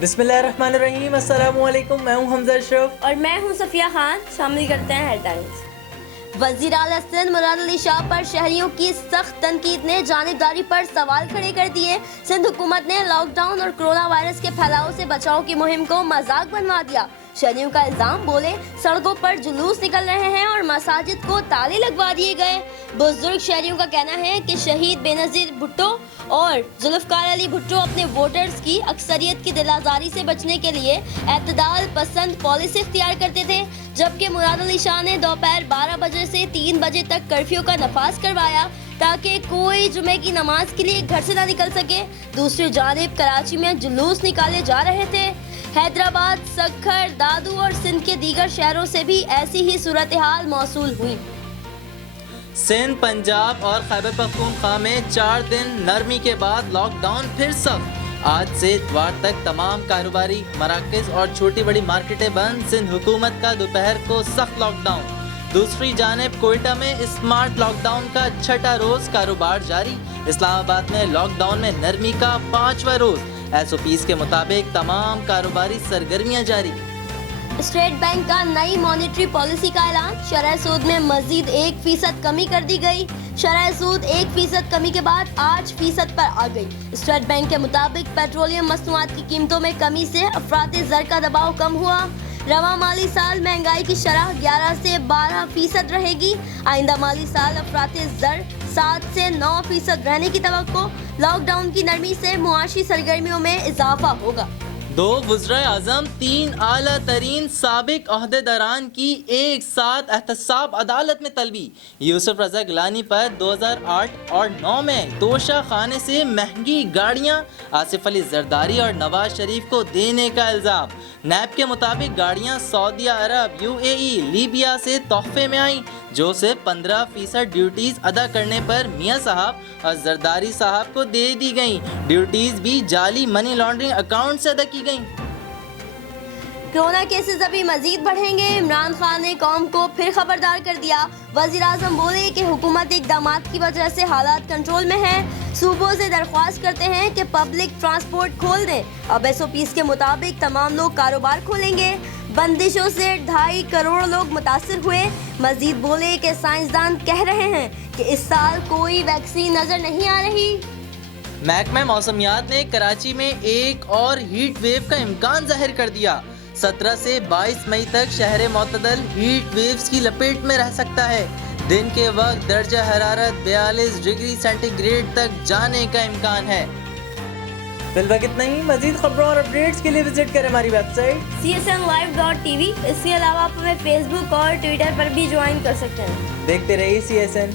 बिस्मिल्लाहिर्रहमानिर्रहीम, अस्सलाम वालेकुम। मैं हूं हमजा अशरफ और मैं हूं सफिया खान। शामिल करते हैं हेडलाइंस। वज़ीर आला सिंध मुराद अली शाह पर शहरियों की सख्त तनकीद ने जानिबदारी पर सवाल खड़े कर दिए। सिंध हुकूमत ने लॉकडाउन और कोरोना वायरस के फैलाव से बचाव की मुहिम को मजाक बनवा दिया। शहरियों का इल्जाम, बोले सड़कों पर जुलूस निकल रहे हैं और मसाजिद को ताले लगवा दिए गए। बुजुर्ग शहरियों का कहना है कि शहीद बेनज़ीर भुट्टो और जुल्फ़कार अली भुट्टो अपने वोटर्स की अक्सरियत की दिल आज़ारी से बचने के लिए एतदाल पसंद पॉलिसी इख्तियार करते थे, जबकि मुराद अली शाह ने दोपहर 12 बजे से 3 बजे तक कर्फ्यू का नफाज करवाया ताकि कोई जुमे की नमाज के लिए घर से ना निकल सके। दूसरी जानिब कराची में जुलूस निकाले जा रहे थे। हैदराबाद, सक्खर, दादू और सिंध के दीगर शहरों से भी ऐसी ही सूरत हाल मौसूल हुई। सिंध, पंजाब और खैबर पख्तूनख्वा में 4 दिन नरमी के बाद लॉकडाउन फिर सख्त। आज से इतवार तक तमाम कारोबारी मराकज़ और छोटी बड़ी मार्केटें बंद। सिंध हुकूमत का दोपहर को सख्त लॉकडाउन। दूसरी जानिब कोयटा में स्मार्ट लॉकडाउन का 6ठा रोज कारोबार जारी। इस्लामाबाद में लॉकडाउन में नरमी का 5वां रोज। SOPs के मुताबिक तमाम कारोबारी सरगर्मियां जारी। स्टेट बैंक का नई मॉनेटरी पॉलिसी का ऐलान। शरह सूद में मजीद 1% कमी कर दी गई। शरह सूद 1% कमी के बाद 8% पर आ गई। स्टेट बैंक के मुताबिक पेट्रोलियम मसनूआत की कीमतों में कमी से अफराते ज़र का दबाव कम हुआ। रवा माली साल महंगाई की शरह 11 से 12% रहेगी। आइंदा माली साल अफराते ज़र 7 से 9% रहने की तवक्को। लॉकडाउन की नरमी से मुआशी सरगर्मियों में इजाफा होगा। 2 वज़ीर-ए-आज़म, 3 आला तरीन साबिक ओहदेदारान की एक साथ एहतसाब अदालत में तलबी। यूसुफ रज़ा गिलानी पर 2008 और 9 में तोशा खाने से महंगी गाड़ियां आसिफ अली जरदारी और नवाज शरीफ को देने का इल्ज़ाम। नैब के मुताबिक गाड़ियां सऊदी अरब, UAE, लीबिया से तोहफे में आईं, जो से 15% ड्यूटीज अदा करने पर मियां साहब और जरदारी साहब को दे दी गईं। ड्यूटीज भी जाली मनी लॉन्ड्रिंग अकाउंट से अदा की गईं। कोरोना केसेस अभी मजीद बढ़ेंगे। इमरान खान ने कौम को फिर खबरदार कर दिया। वज़ीर आज़म बोले कि हुकूमत इक़दामात की वजह से हालात कंट्रोल में हैं। सूबों से दरख्वास्त करते हैं कि पब्लिक ट्रांसपोर्ट खोल दें। अब SOPs के मुताबिक तमाम लोग कारोबार खोलेंगे। बंदिशों से 2.5 करोड़ लोग मुतासिर हुए। मजीद बोले कि साइंसदान कह रहे हैं कि इस साल कोई वैक्सीन नजर नहीं आ रही। महकमा मौसमियात ने कराची में एक और हीट वेव का इम्कान जाहिर कर दिया। 17 से 22 मई तक शहर मोतदल हीट वेव्स की लपेट में रह सकता है। दिन के वक्त दर्जा हरारत 42 डिग्री सेंटीग्रेड तक जाने का इम्कान है। फिलहाल इतना ही। मजीद खबरों और अपडेट्स के लिए विजिट करें हमारी वेबसाइट csnlive.tv। इसके अलावा आप हमें फेसबुक और ट्विटर पर भी ज्वाइन कर सकते हैं। देखते रहिए CSN।